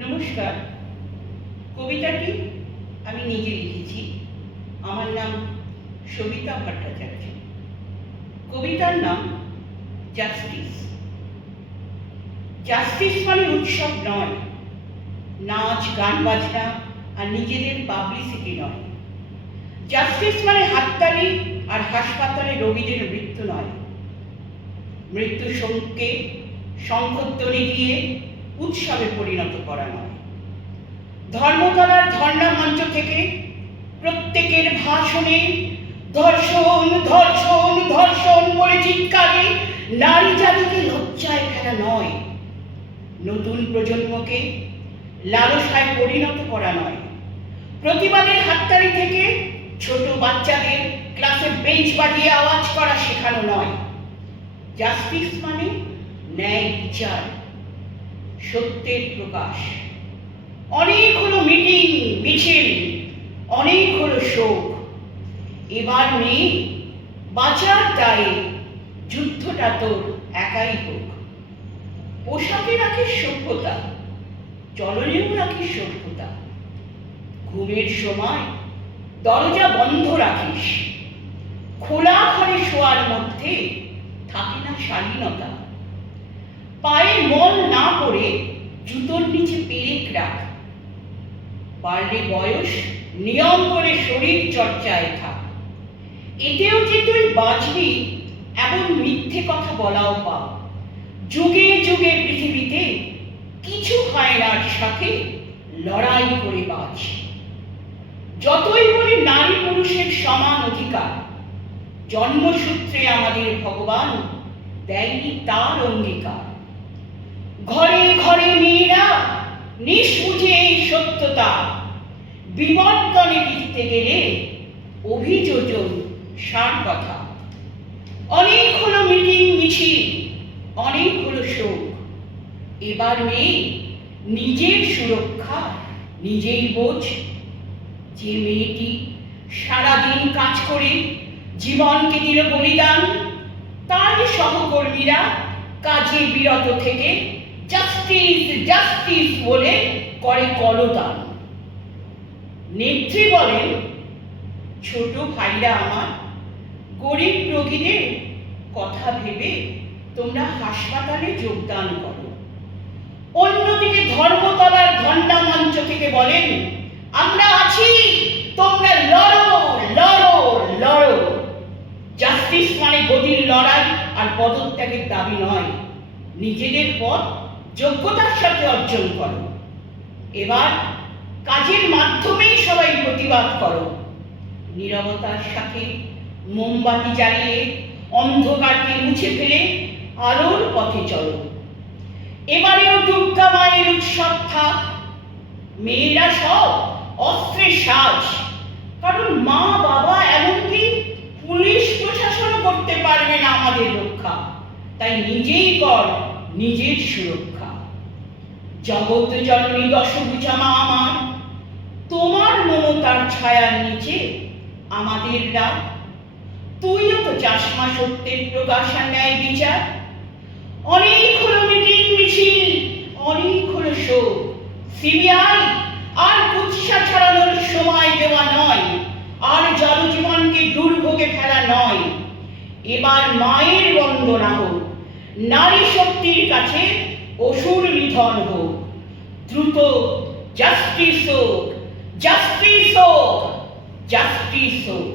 নমস্কার। কবিতাটি আমি নিজে লিখেছি। আমার নাম সবিতা ভট্টাচার্য। কবিতার নাম জাস্টিস। জাস্টিস মানে উৎসব নয়, নাচ গান বাজনা আর নিজেদের পাবলিসিটি নয়। জাস্টিস মানে হাততালি আর হাসপাতালে রোগীদের মৃত্যু নয়। মৃত্যু শোককে শঙ্খধ্বনি দিয়ে উৎসবে পরিণত করা নয়। ধর্মতলার ধর্ণা মঞ্চ থেকে প্রত্যেকের ভাষণে ধর্ষণ ধর্ষণ ধর্ষণ বলে চিৎকারে নারী জাতিকে লজ্জায় ফেলা নয়। নতুন প্রজন্মকে লালসায় পরিণত করা নয়। প্রতিবাদের হাততালি থেকে ছোট বাচ্চাদের ক্লাসে বেঞ্চ বাজিয়ে আওয়াজ করা শেখানো নয়। জাস্টিস মানে ন্যায় বিচার, সত্যের প্রকাশ। অনেক হলো মিটিং মিছিল, অনেক হলো শোক। এবার নেই বাঁচার দায়ে যুদ্ধটা তোর একাই হোক। পোশাকে রাখিস সভ্যতা, চলনেও রাখিস সভ্যতা। ঘুমের সময় দরজা বন্ধ রাখিস। খোলা ঘরে শোয়ার মধ্যে থাকে না শালীনতা। পায়ে মল না পড়ে জুতোর নিচে পেরেক রাখ। বাড়লে বয়স নিয়ম করে শরীর চর্চায় থাক। এতেও যে তুই বাঁচবি এমন মিথ্যে কথা বলাও পা। যুগে যুগে পৃথিবীতে কিছু হয় না সাথে লড়াই করে বাঁচ। যতই বলি নারী পুরুষের সমান অধিকার, জন্মসূত্রে আমাদের ভগবান দেয়নি তার অঙ্গীকার। ঘরে ঘরে মেয়েরা নিষ্বুঝে এই সত্যতা। বিবর্তনে লিখতে গেলে অভিযোজন সার কথা। অনেক হলো মিটিং মিছিল, অনেক হলো শোক। এবার মেয়ে নিজের সুরক্ষা নিজেই বোঝ। যে মেয়েটি সারাদিন কাজ করে জীবনকে দিল বলিদান, তার সহকর্মীরা কাজে বিরত থেকে জাস্টিস জাস্টিস বলে করে কলতান। নেত্রী বলেন, ছোট ভাইরা আমার, গরিব রোগীদের কথা ভেবে তোমরা হাসপাতালে যোগদান করো। অন্যদিকে ধর্মতলার ধর্ণা মঞ্চ থেকে বলেন, আমরা আছি, তোমরা লড়ো লড়ো লড়ো। জাস্টিস মানে গদির লড়াই আর পদত্যাগের দাবি নয়। নিজেদের পথ যোগ্যতার সাথে অর্জন করো। এবার কাজের মাধ্যমেই সবাই প্রতিবাদ করো। নীরবতার সাথে মোমবাতি জ্বালিয়ে অন্ধকারকে মুছে ফেলে আলোর পথে চলো। এবারেও দুর্গা মায়ের উৎসব থাক। মেয়েরা সব অস্ত্রের সাজ, কারণ মা বাবা এমনকি পুলিশ প্রশাসনও করতে পারবে না আমাদের রক্ষা। তাই নিজেই কর নিজের সুরক্ষা। জগৎ জননী দশভুজা মা আমার, তোমার মমতার ছায়ার নিচে আমাদের রাত। তুইও তো চাস মা সত্যের প্রকাশ আর ন্যায় বিচার। অনেক হলো মিটিং মিছিল, অনেক হলো শোক। সিবিআই আর কুৎসা ছড়ানোর সময় দেওয়া নয়, আর জনজীবনকে দুর্ভোগে ফেলা নয়। এবার মায়ের বন্দনা হোক, নারী শক্তির কাছে অসুর নিধন হোক। দ্রুত জাস্টিস হোক, জাস্টিস হোক, জাস্টিস হোক।